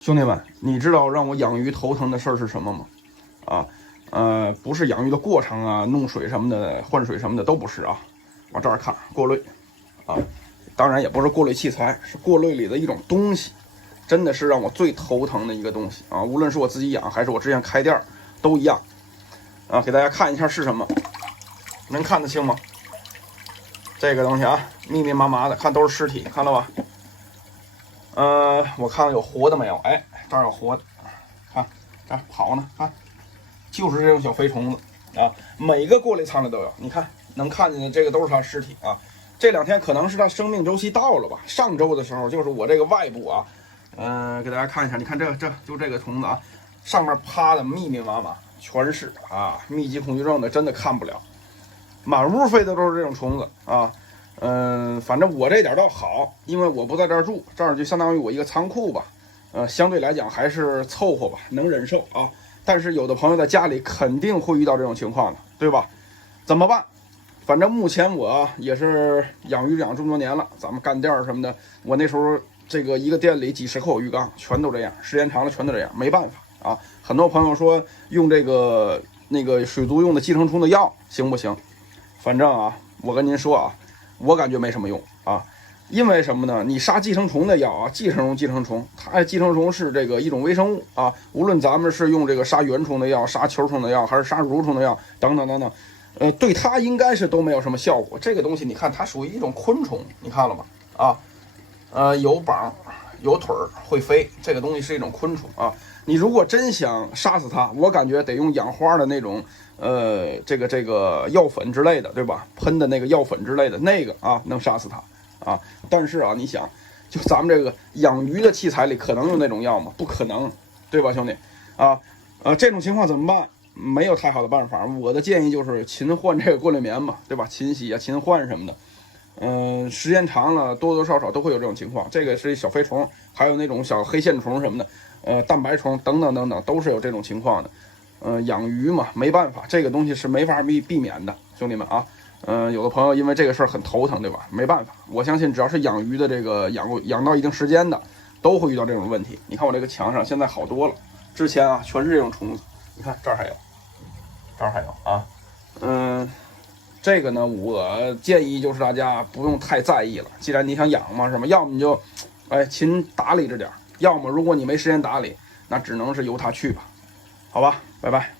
兄弟们，你知道让我养鱼头疼的事儿是什么吗？不是养鱼的过程啊，弄水什么的，换水什么的都不是啊。往这儿看，过滤啊，当然也不是过滤器材，是过滤里的一种东西，真的是让我最头疼的一个东西啊。无论是我自己养还是我之前开店都一样啊。给大家看一下是什么，能看得清吗？这个东西啊，密密麻麻的，看都是尸体，看到吧？我看看有活的没有？哎，这儿有活的，看这儿跑呢，看，就是这种小飞虫子啊，每个过滤仓里都有。你看能看见的这个都是它尸体啊。这2天可能是它生命周期到了吧？上周的时候就是我这个外部啊，给大家看一下，你看就这个虫子啊，上面趴的密密麻麻，全是啊，密集恐惧症的真的看不了，满屋飞的都是这种虫子啊。反正我这点倒好，因为我不在这儿住，这儿就相当于我一个仓库吧。相对来讲还是凑合吧，能忍受啊。但是有的朋友在家里肯定会遇到这种情况的，对吧？怎么办？反正目前我也是养鱼养这么多年了，咱们干店什么的，我那时候这个一个店里几10口鱼缸，全都这样，时间长了全都这样，没办法啊。很多朋友说用这个水族用的寄生虫的药行不行？反正啊，我跟您说啊，我感觉没什么用啊。因为什么呢？你杀寄生虫的药啊，寄生虫，它寄生虫是这个一种微生物啊。无论咱们是用这个杀原虫的药、杀球虫的药，还是杀蠕虫的药，等等，对它应该是都没有什么效果。这个东西你看，它属于一种昆虫，你看了吗？有膀有腿儿会飞，这个东西是一种昆虫啊。你如果真想杀死它，我感觉得用养花的那种这个药粉之类的，对吧？喷的那个药粉之类的那个啊，能杀死它。但是啊，你想，就咱们这个养鱼的器材里可能有那种药吗？不可能，对吧，兄弟？这种情况怎么办？没有太好的办法。我的建议就是勤换这个过滤棉嘛，对吧？勤洗啊，勤换什么的。时间长了，多多少少都会有这种情况。这个是小飞虫，还有那种小黑线虫什么的，蛋白虫等等，都是有这种情况的。养鱼嘛，没办法，这个东西是没法避免的，兄弟们啊。有的朋友因为这个事儿很头疼，对吧？没办法，我相信只要是养鱼的这个养到一定时间的，都会遇到这种问题。你看我这个墙上现在好多了，之前啊全是这种虫子，你看这儿还有，这儿还有啊。这个呢，我建议就是大家不用太在意了。既然你想养嘛，是吗？要么你就勤打理着点，要么如果你没时间打理，那只能是由它去吧。好吧，拜拜。